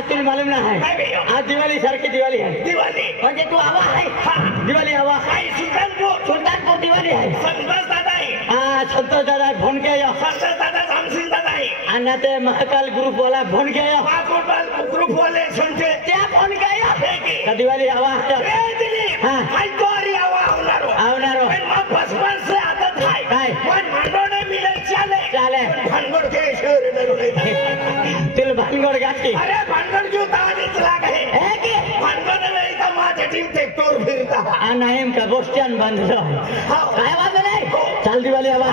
आज तुला मालूम ना है काय भैया? आज दिवाली सर की दिवाली है दिवाली म्हणजे तू आवा है हाँ। दिवाली आवा काय सुलतानपुर दिवाली है संतोष दादा आहे हाँ संतोष दादा फोन किया संतोष दादा रामसिंग दादा आहे अन्ना ते महाकाल ग्रुप वाला फोन किया महाकोट ग्रुप वाले सुनते त्या फोन किया ठीक आहे. का दिवाली आवा ए दिलीप हाँ. काय तोरी आवा होणारो आवनारो पण मग बचपन से आदत है काय? पण भांडवणे मिले चाले भांडवड के शहर डरू नाही तुला भानगड गाठी अरे भांडवड क्यों तानीच लाग है की भांडवड नाही तर माझ्या टीम ते टोर फिरता आ नाहीम का बस स्टँड बंद हाँ. काय वाद नाही चाल दिवाली आवा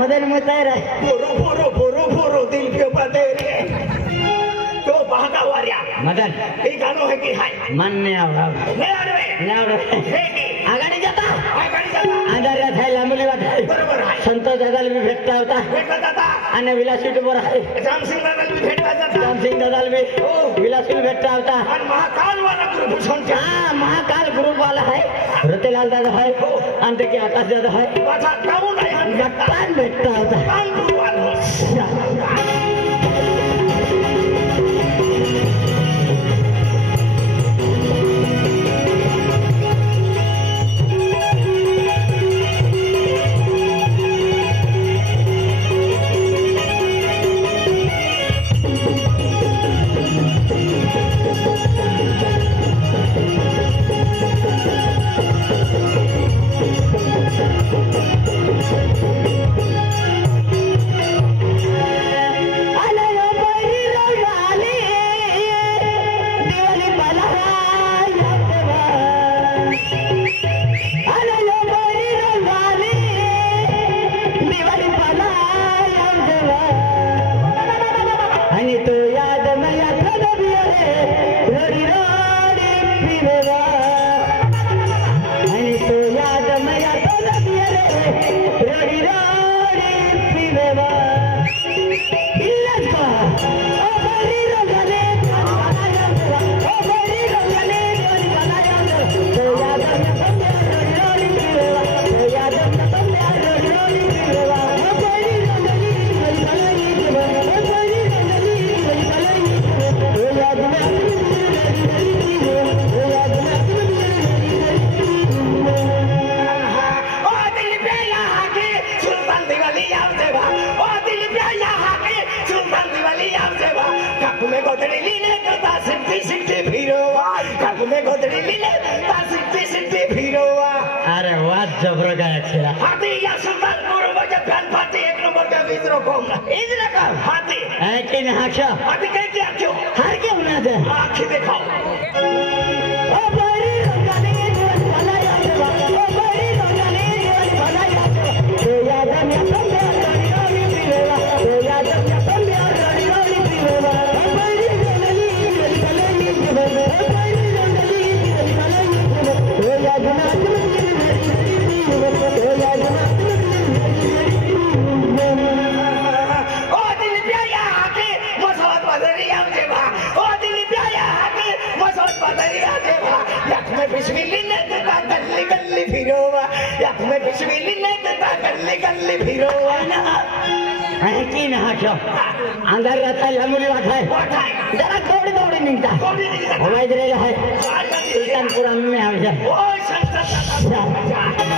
मदन मुतायरे बोरो दिल के पतेरे तो बहका वारिया मदन ये गानो है कि हाय मन ने आवड़ा नहीं आवड़े आगाड़ी जाता अंदर रहता है लांबली बात है बरोबर है संतोष दादा भी भेटता होता आणि विलासी टूबर आहे रामसिंग दादा भी भेटता जाता रामसिंग दादा भी विलासी भेटता होता आणि महाकाल वाला ग्रुप हां महाकाल ग्रुप वाला है रतेलाल दादा है अंत के आकाश दादा है माझा कामून आहे गप्पान भेटता होता कान गुरुवार अरे वाह जबर गायक खेला हाथी या सुल्तानपुर मजे फैन पार्टी एक नंबर का इधर का हाथी है कि नहीं हाक्षा हाथी कह क्या क्यों हार के होना है आंखें दिखाओ ओ बड़ी रंगाने जीवन भला याद ओ बड़ी रंगाने जीवन भला याद तो याद में पंद्या रड़ी पीवेला तो याद में पंद्या रड़ी पीवेला ओ बड़ी रंगाने जीवन भला याद ओ बड़ी रंगाने जीवन भला याद तो याद में बिस्मिल्लाह ने देता गल्ली गल्ली फिरोवा या तुम्हें बिस्मिल्लाह ने देता गल्ली गल्ली फिरोवा ना है कि ना क्या अंदर रहता है लमुली वाठाए जरा थोड़ी थोड़ी निकलता हमारे इधर है सुल्तानपुर में आ जाए ओ संसद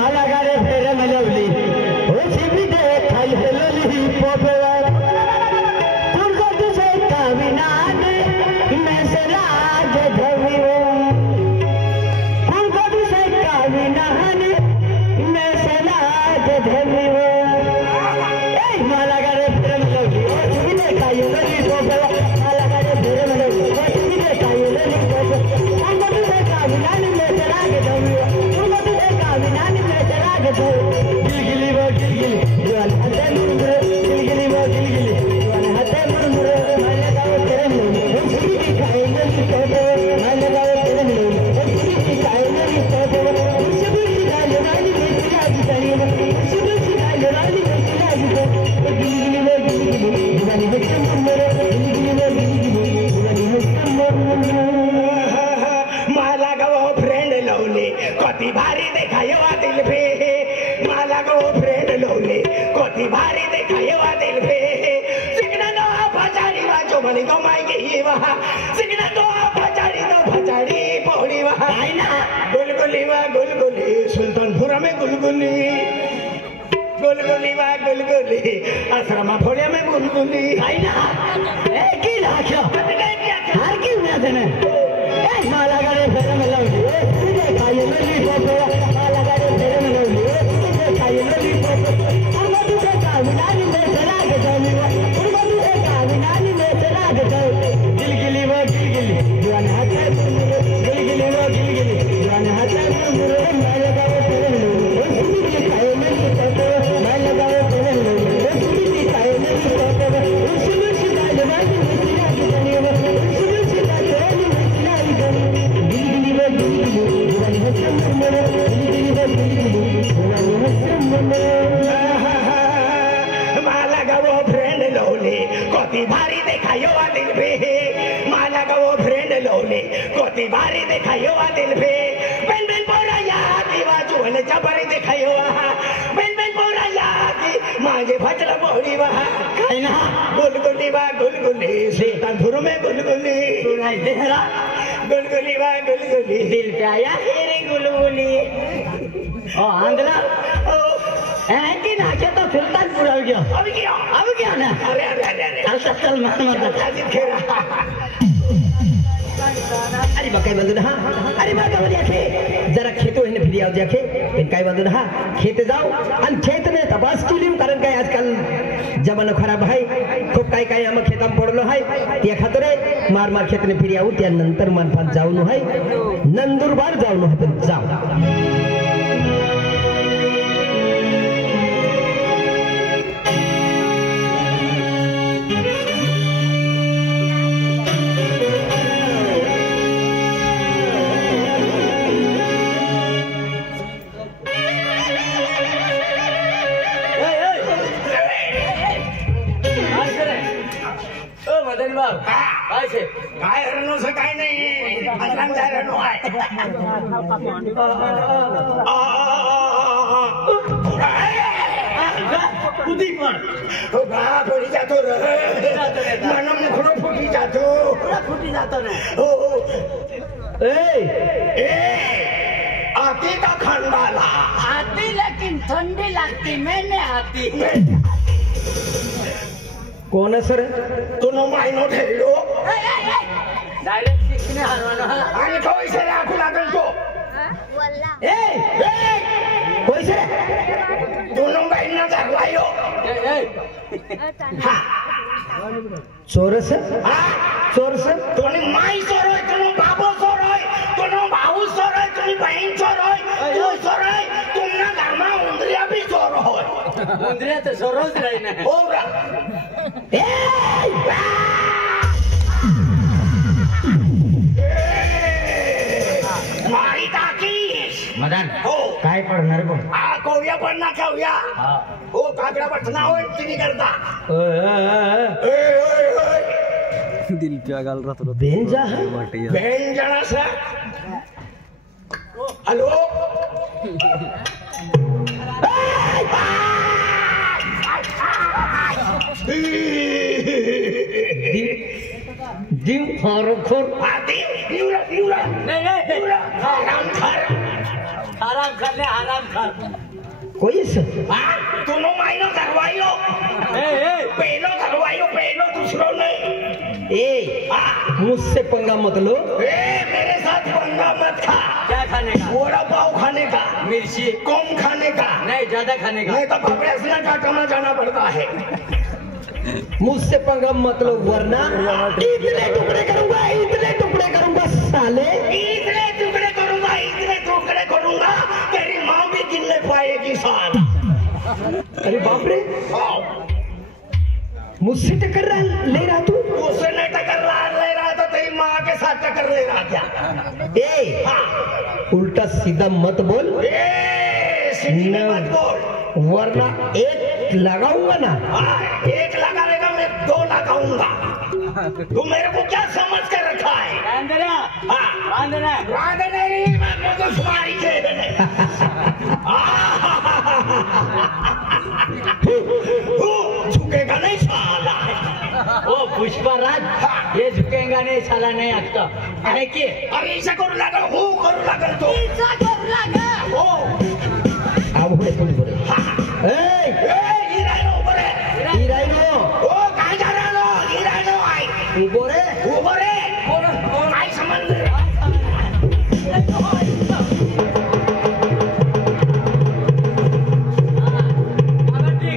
माला गारे फेरे में लवली ओ छिपी दे खाई है लली पोपेवा तुमको तुझे काविनाद मैं से राज धवियो तुमको तुझे काविनाद मैं से राज धवियो ए माला गारे फेरे में लवली ओ छिपी दे खाई है लली पोपेवा माला गारे फेरे में लवली ओ छिपी दे खाई है लली पोपेवा तुमको तुझे काविनाद मैं से राज धवियो तुमको तुझे काविनाद गिलगिली वो गिलगिली जवान हते मुंडरे गिलगिली वो गिलगिली जवान हते मुंडरे माने गाओ तेरे मुंडरे हम सभी की खाएंगे तो माने गाओ तेरे मुंडरे हम सभी की खाएंगे तो हम सभी की लड़ाई में चिरा दी करी हम सभी की लड़ाई में चिरा दी तो गिलगिली वो गिलगिली जवान हते मुंडरे गिलगिली वो गिलगिली जवान हते मुंडरे माला गाओ फ्रेंड लवली कति भारी देखायो दिल पे माला को फ्रेंड लोले कोती भारी देखाये वा दिल पे सिग्नल नो भचारी वा जो मनी को मांगे ही वहा सिग्नल तो भचारी पौड़ी वहा आईना गुलगुली वा गुलगुली सुल्तानपुर में गुलगुली गुलगुली वा गुलगुली आश्रम फोड़े में गुलगुली आईना ए की राखो हर की ना देने ए माला गारे फेरे में लवली ए सीधे खाए लली पोपे माला गारे फेरे में लवली खाए लली पोपे उनको तुझे काविनानी में चला के जाऊंगा उनको तुझे काविनानी में चला के जाऊं गिलगिली वो गिलगिली जवान हाथे गिलगिली वो गिलगिली जवान कोती भारी देखा यो दिल पे माला का वो फ्रेंड लवली कोती भारी देखा यो दिल पे बेन बेन पोरा यादी वाजू हले चबरी देखा यो बेन बेन पोरा यादी मागे फटला बोली वहा काय ना गुलगुली वा गुलगुली सुल्तानपुर में गुलगुली सुनाई दे रहा गुलगुली वा गुलगुली दिल पे आया हेरे गुलगुली ओ आंधला ऐकी नाचे तो सुल्तानपुर आ गया अब क्या ना अरे अरे अरे अरे चल मान मत अरे बकाई बंधू हा अरे बघा खे जरा खेतो हे फिरी आव जाखे पण काय बंधू हा खेते जाऊ आणि खेतने तपास केली कारण काय आजकाल जमाना खराब आहे खूप काय काय आम खेताम पडलो आहे त्या खातरे मार मार खेतने फिरी आऊ त्यानंतर मनफात जाऊन आहे नंदुरबार जाऊन आहे पण जाऊ काय रणो से काय नाही असलाम जाय रणो आहे कुदी पण तो गा पडी जातो रे मनम खरो फुटी जातो ना हो ए आती का खंडाला आती लेकिन ठंडी लगती मैंने आती कौन है सर तुनो मायनो ठेलो डायरेक्ट शिकने हलवाना आणि कोई से आखू लागल तो ए कोई से तुनो मायनो धरलायो हा चोरस हा चोरस तुनी माई चोरोय तुनो बाबो चोरोय तुनो भाऊ चोरोय तुनी बहीण चोरोय तू चोरोय तुमना घरमा उंदरिया भी चोर होय उंदरिया तो चोरोच राही ना हो रा मारी टाकीस मदन हो काय पडणार बघ कोव्या पण ना खाऊया हो काकडा पटना होय तिनी करता दिल पे गाल रात रात बेंजा बहन जाना सा हेलो दिव खोर आती युरा युरा नहीं युरा आराम कर आराम कर कोई से दोनों मायनो करवायो पहलो करवायो पहलो दूसरों ने ए मुझसे पंगा मत लो मेरे साथ पंगा मत खा क्या खाने का वड़ा पाव खाने का मिर्ची कम खाने का नहीं ज्यादा खाने का नहीं तो पपड़े काटना जाना पड़ता है मुझसे पंगा मत लो वरना इतने टुकड़े करूंगा साले इतने टुकड़े करूंगा तेरी माँ भी गिन ले पाएगी साला अरे बाप रे मुझसे टक्कर ले रहा तू मुझसे नहीं टक्कर ले रहा तो तेरी माँ के साथ टक्कर ले रहा क्या उल्टा सीधा मत बोल सीधी मत बोल वरना एक लगाऊंगा ना एक लगाएगा मैं दो लगाऊंगा तू मेरे को क्या समझ कर रखा है तुम्हारी झुकेगा नहीं साला ओ पुष्पराज ये झुकेगा नहीं साला नहीं आता है की अरे ऐसा करू लागल हो करू लागल तो हो अब पुढे बोल हिरायनो ओ काय झालं हिरायनो आहे उभो रे काय संबंध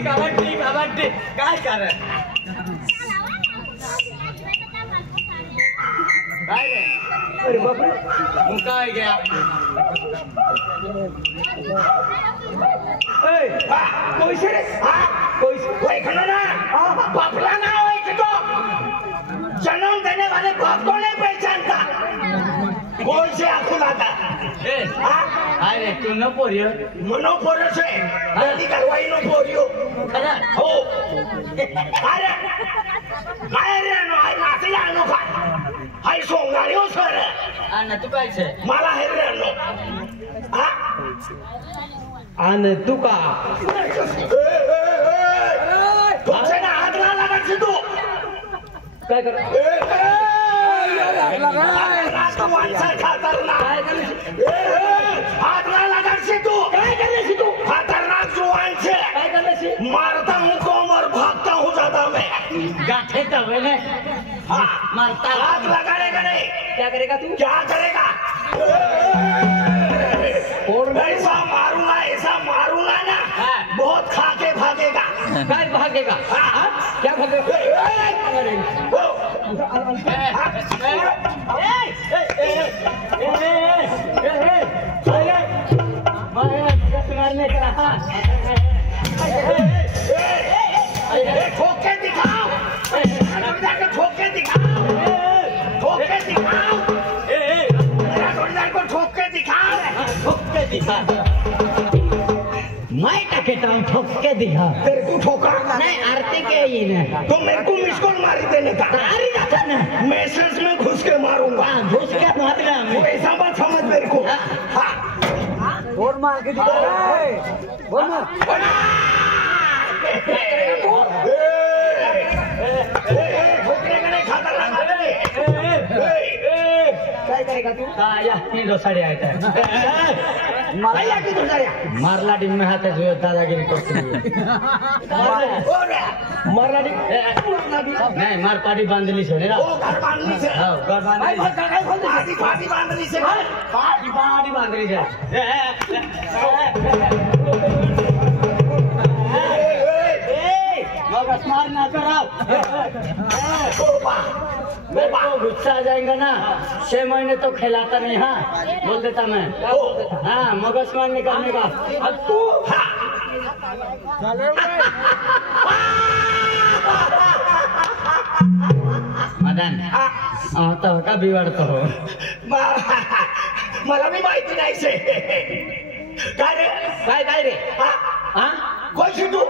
कबड्डी काय कर काय रे अरे बाप रे मुका आहे गया कोई से कोई खनो ना बापला ना हो तो जन्म देने वाले बाप को नहीं पहचानता कोई से आंखों लाता अरे तू न पोरियो मनो पोरे से दादी करवाई नो पोरियो खरा हो अरे रे नो आई नाते नो का हाय सोंगारियो सर आना तू काय छे मला हे रे नो हा आणि तू का तुझे ना हात लागा तू काय कर मारता हूँ कोमर भागता हूँ ज्यादा मैं गाठे तब है मारता हाथ लगाएगा नहीं क्या करेगा तू क्या करेगा ऐसा मारूंगा ना बहुत खा के भागेगा काय भागेगा क्या भागेगा ठोक के दिखाओ ठोक के दिखाओ ठोक के दिखाओ मेरा जोड़ीदार को ठोक के दिखाओ ठोक के दिखा मैं कहता हूँ ठोक के दिखा तेरे को ठोका नहीं आरती के ही ना तो मेरे को मिस कॉल मारी देने का मारी जाता ना मैसेज में घुस के मारूंगा घुस के मारना वो ऐसा बात समझ मेरे को हाँ और मार के दिखा और मार काय करेगा तू या तीन दोसाडी आहे मला की तुझ्या मारला डिम में हाथ जो दादागिरी करते मराठी नहीं मार पाटी बांधली से ना वो घर बांधनी से हां घर बांधली पाटी बांधनी से पाटी बांधली से मगज मार ना कराओ मेरे को गुस्सा आ जाएगा ना 6 महीने तो खिलाता नहीं हाँ बोल देता मैं हाँ मगज मार निकालने का अब तू मदन आता का बिवाडतो हो मला भी माहिती नाही से काय रे हाँ कोण शिटू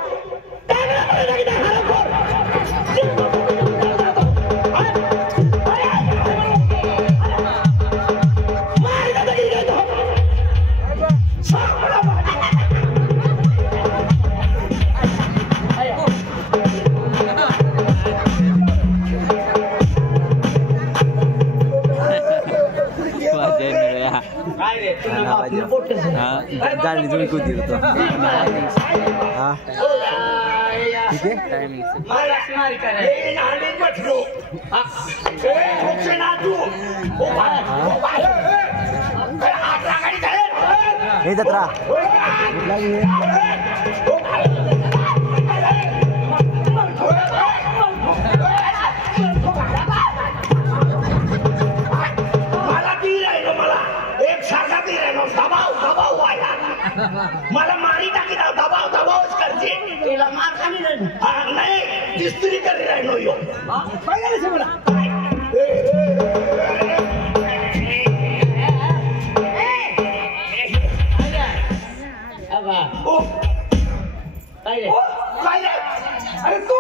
जाने जो को दियो तो हां ठीक है टाइमिंग से मारी करे ये नाडी पठलो ठोकसे ना तू ओ भाई हात लागाडी झाले हे जत्रा मला ती राहिलो मला एक सारखा ती राहिलो दबाव व्हायला मला मारी टाकी दबावच करते तुला मार खाली नाही नाही इस्त्री करी राहिलो यो काय करायचं मला अबा ओ काय रे काय रे अरे तू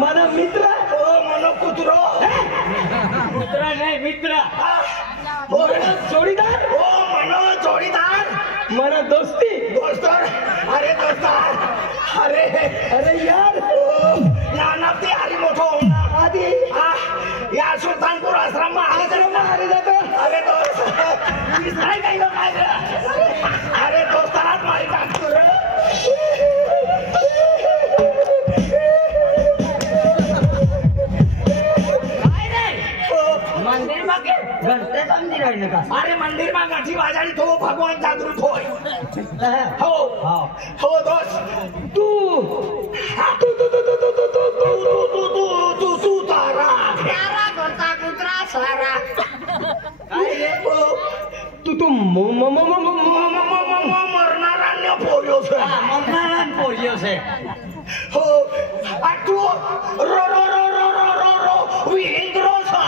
मन मित्र ओ मनो कुत्रो मित्र नाही मित्र ओ जोडीदार ओ मनो जोडीदार मन दोस्ती दोस्तर अरे दोस्तार अरे अरे यार ओ नाना ते आरी मोठो होना आधी या सुलतानपूर आश्रम में आले जातो अरे दोस्त काय काही लोक आहे अरे दोस्तारात मारी टाकतो रे मंदिर मागे घंटे मंदिर आहे ना का अरे मंदिर में गाठी बाजारी तो भगवान जागृत होय हो हो दोस्त तू तू तारा सारा करता कुत्रा सारा काय रे तू मरणारा पोरियो से मरणारा पोरियो से हो तू रो रो रो रो रो रो रो वीरेंद्र सा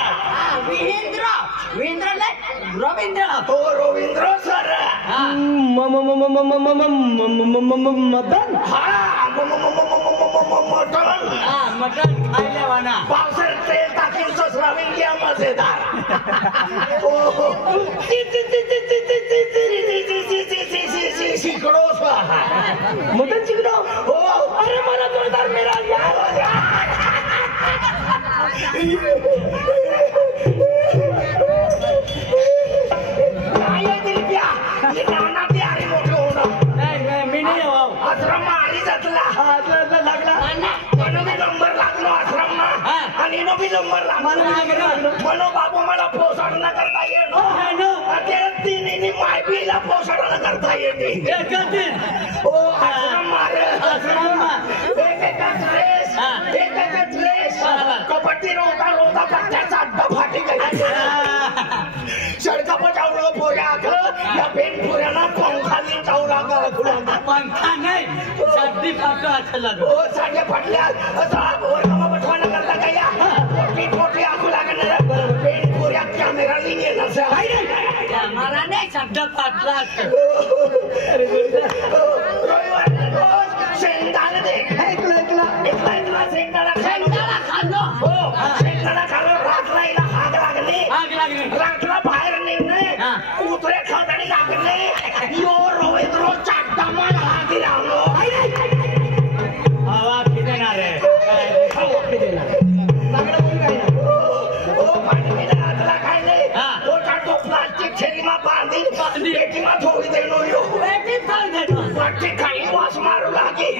रवींद्र तो रवींद्र सर मटन मटन खायला पावसाळ्यात तेल टाकीन ससराविंग्या मजेदार शिकड़ो मटन चिकनो हो अरे मला जोरदार मेरा यार आया दिल क्या ये नाना प्यारे मोठे होणं नाही मी नाही आश्रम मारी जातला लागला मनो बी नंबर लागलो आश्रम आणि नो बी नंबर लागलो मनो बाबू मला पोषण न करता येणो ते तिन्ही माय बीला पोषण न करता येते ओ आश्रम मार एक ड्रेस कबड्डी रोता रोता पट्ट्याचा अड्डा फाटी गेला सडका बजावलं पोऱ्या या पेन पोऱ्याला पंखाली जाऊ लागला पंखा नाही साडी फाटो असं लागलो ओ साड्या फाटल्या असा वर्गामा बसवाना करता काय पोटी पोटी आखू लागणार पेन पोऱ्या कॅमेरा लिहिणे नसे कॅमेरा नाही शब्द फाटला रविवार रोज शेंगदाणा दे ऐकला शेंगदाणा खाल्लो हो शेंगदाणा खाल्लो रातला आग लागली रातला बाहेर निघणे कुत्रे खातानी लागले यो रवींद्र चाटता मला हाती लावलो आवाज किती ना रे ओ पाणी पिला हातला खायले तो चाटतो प्लास्टिक छेरीमा बांधी पेटीमा ठोवी देनो यो पेटी फाड़ देनो वाटी खाई वास मारू लागी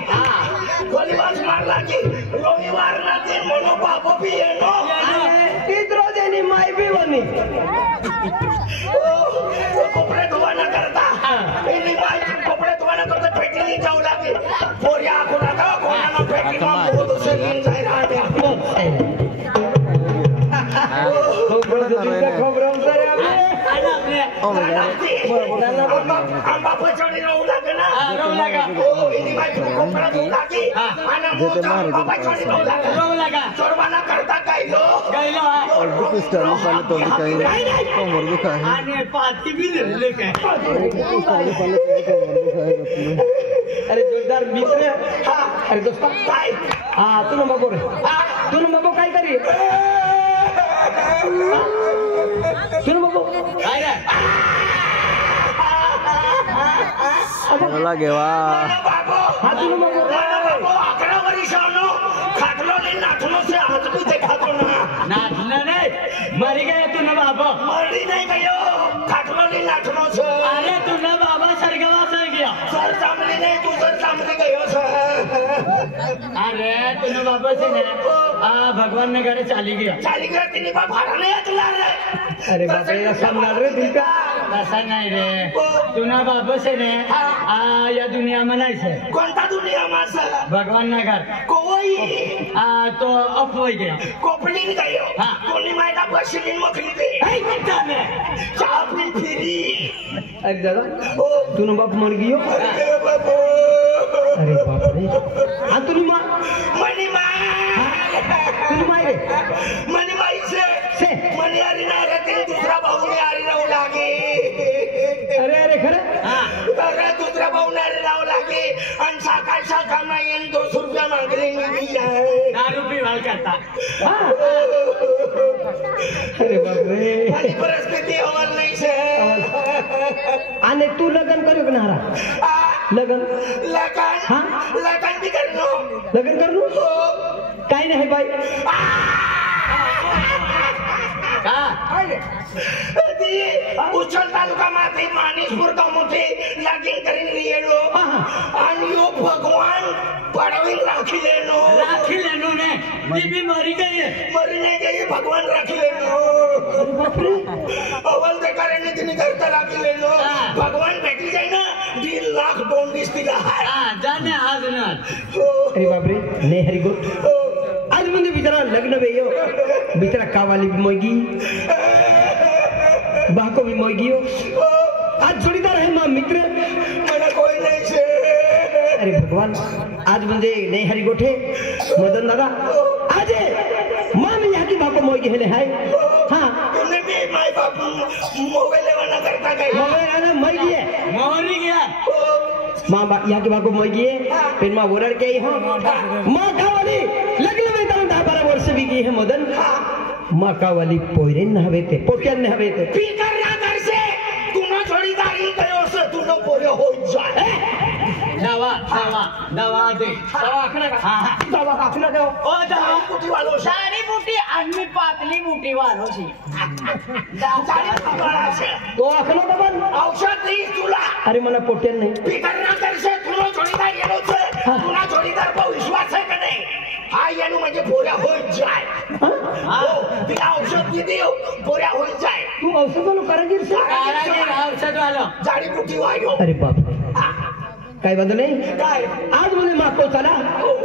गोली वास मार लागी रविवार ना दिन मनो बाबू भी येनो तिसरो देनी माय बी बनी कपडे धुवाना करता इनी माय कपडे धुवाना करता पेटीली जाऊ लागी पोरिया कोणा का कोणाला पेटीमा बहुत से लीन जाय राहते आंबा पचडी राहू लागे ना हो इनी माय कपडे धुवू लागी आणि मोठा आंबा पचडी राहू लागा चोरवाना करता गायलो आणि पाती बी लिहिले काय अरे जोरदार मित्र अरे दोस्त काय हा तू बाबू रे तू बाबू काय करी तू बाबू काय रे लागे वा बाबू हा तू बाबू बाबू 11 वर्षानो खाटलो ने नाचनो से आज भी देखातो ना नाचना नाही मरी गए तू ना बाबा मरी नाही गयो खाटलो ने नाचनो से अरे तू ना बाबा सरगवा से गया सर सामने नहीं तू सर सामने गयो सर अरे तू ना बाबा से ने भगवान ने घरे चाली गया तिने बा भाडा नाही आतला रे अरे बाबा या सांगणार रे तुमका तसा नाही रे तू ना बाबा से ने या दुनिया में नहीं से कोणता दुनिया में से भगवान ना घर कोई तो अप हो गया कोपलीन गयो कोणी मायदा बसलीन मखली दे ऐ किता में चापली फिरी अरे दादा तू ना बाप मर गयो अरे बाबू अरे बाप रे आ तू मां मनी मां तू मां रे मनी माई से मनी आरी ना रे ते दूसरा भाऊ ने आरी राहू लागे अरे अरे खरे अरे दूसरा भाऊ ने आरी राहू लागे आणि साखा में इन 200 रुपया मांगले मी जाए दारू पीवाल करता अरे बाप रे आणि परिस्थिती हवाल नाही से आणि तू लग्न करू का नारा लगन भी करनो लगन कर लो काय नाही बाई उचल तालुका मध्ये माणिकपूर गावमध्ये लगीन करीन लिहिलो आणि यो भगवान पडवीन राखी लेनो ने बीबी मरी नहीं गई भगवान राखी लेनो अवल देखारे ने तिने करता राखी लेनो भगवान भेटी जाए ना 2 लाख 2 दिसतीला जाने आज ना अरे बाप रे ने हरी गुड आज म्हणजे बिचारा लग्न बेयो बिचारा कावाली भी मोगी बाको भी मोगी हो आज जोडीदार है मां मित्र मला कोई नहीं छे अरे भगवान आज म्हणजे ने हरी गोठे मदन दादा आज मां मी याकी बाको मोगी हेले हाय हां तुमने भी माय बाप मोबाईल लेवाना करता काय मोबाईल मैगी है मोहरी गया माँ यहाँ के बाको मैगी है फिर माँ बोलर के ही हूँ माँ कावाली लगले में तब 10-12 वर्ष भी की है मदन माँ कावाली पोयरे न हवे थे पोक्या न हवे थे पीकर ना कर से तू ना छोड़ीदारी कयो से तू ना पोरे हो जाए दवा दे दवा आखना दो ओ दवा कुटी वालो से सारी बूटी आदमी पातली बूटी वालो छी सारी खबरा से तो आखना दबन औषध दी तुला अरे मला पोट्या नाही पीकर ना कर से तू ना छोड़ीदार येलो से तू ना छोड़ीदार पर विश्वास है कि नहीं हाँ येनो म्हणजे पोरे हो जाए तिला औषध दी देव पोरे हो जाए तू औषध वालो कारागीर से औषध वालो जाडी बुटी वायो अरे बाप रे काय बांधू नाही काय आज मुझे माँ को चला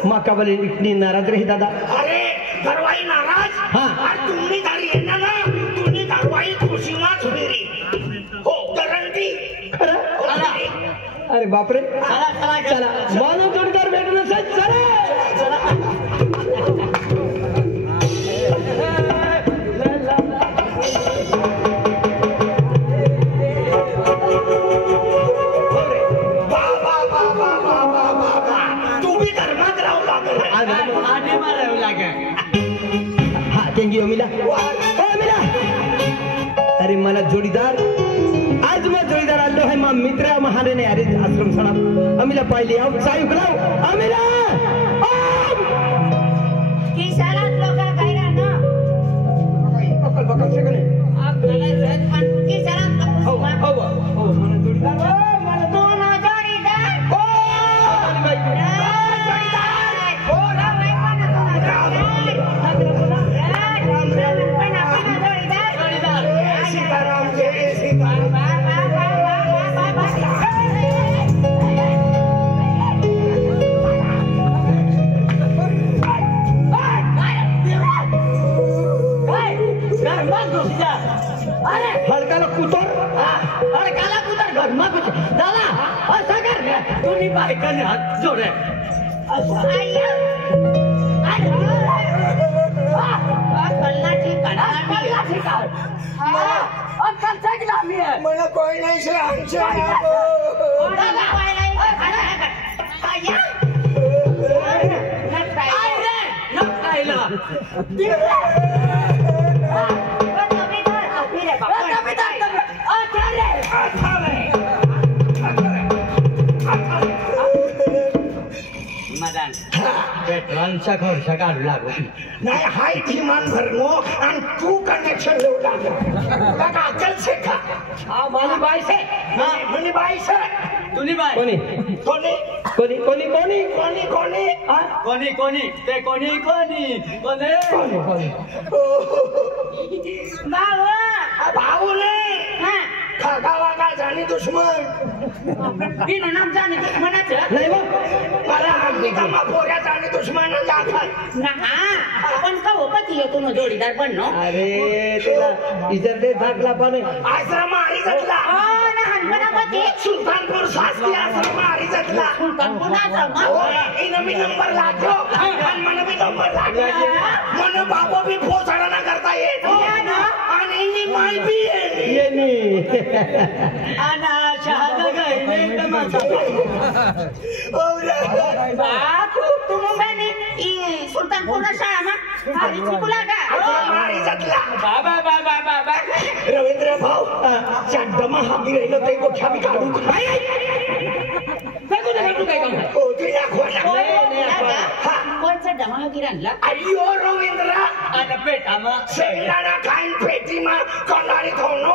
माँ का बोले इतनी नाराज रही दादा अरे घरवाई नाराज हाँ. और तुम्ही दारी येना ना तुम्ही घरवाई खुशी मा छुरी हो गॅरंटी अरे बाप रे चला चला मानव जोडीदार भेटून चला अरे मला जोडीदार आज मग जोडीदार आलो आहे मग मित्र महाने ने अरे आश्रम सणा आम्हीला पाहिली आव चाय उकलाव आम्हीला की सालात लोका गैरा ना पकड पकड सगळे आपल्याला जग पण की सालात हो लोका हो हो मला जोडीदार मला दोन जोडीदार हो बाई हो राम सीताराम जय सीताराम हलकाला कुतर हड़काला कुतर घर में कुछ दादा ऐसा कर तू नहीं बाई करने हाथ जोड़े मला कोई नाही से आमचे मदन पेट्रोलचा खर्च काढू लागू नाही हाय किमान भरलो आणि तू कनेक्शन देऊ लागला का अकल से खा माली बाई से मनी बाई से तुनी बाई कोणी कोणी कोणी कोणी कोणी कोणी कोणी कोणी कोणी ते कोणी कोणी कोणी भाऊ ने खागा वागा जानी दुश्मन नाही बा मला अगदी कामा पोऱ्या जानी दुश्मन दाखल जोडीदार पण नो अरे तुला इतर ते धाकला पण आश्रम मारी जतला सुलतानपूर शासकीय आश्रम मारी जतला मी नंबर लागलो आणि मला बी नंबर लागला मन बाबा बी पोचाडा ना करता येत आणि इनी माय बी ये नी आना शहादा गई ने तमाशा सुलतानपूर शाळा मारी जतला बाबा बाबा बाबा रवींद्र भाऊ चड्डमा हाबी राहिलो ते गोठ्या बी काढू कोणचा डमा गिरांना अय्यो रवींद्र आना पेटा मग शेंगदाणा खाईन पेटी मा कणारी खाऊनो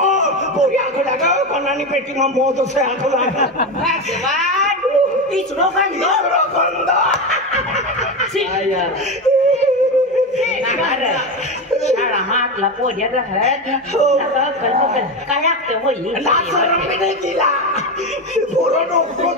पोऱ्या आखला ग कणारी पेटी मा मोद से आखला तीच लोकांना शाळा मातला पोऱ्या राहत काय लागतं होईल लाच रमी नाही केला पोरं नको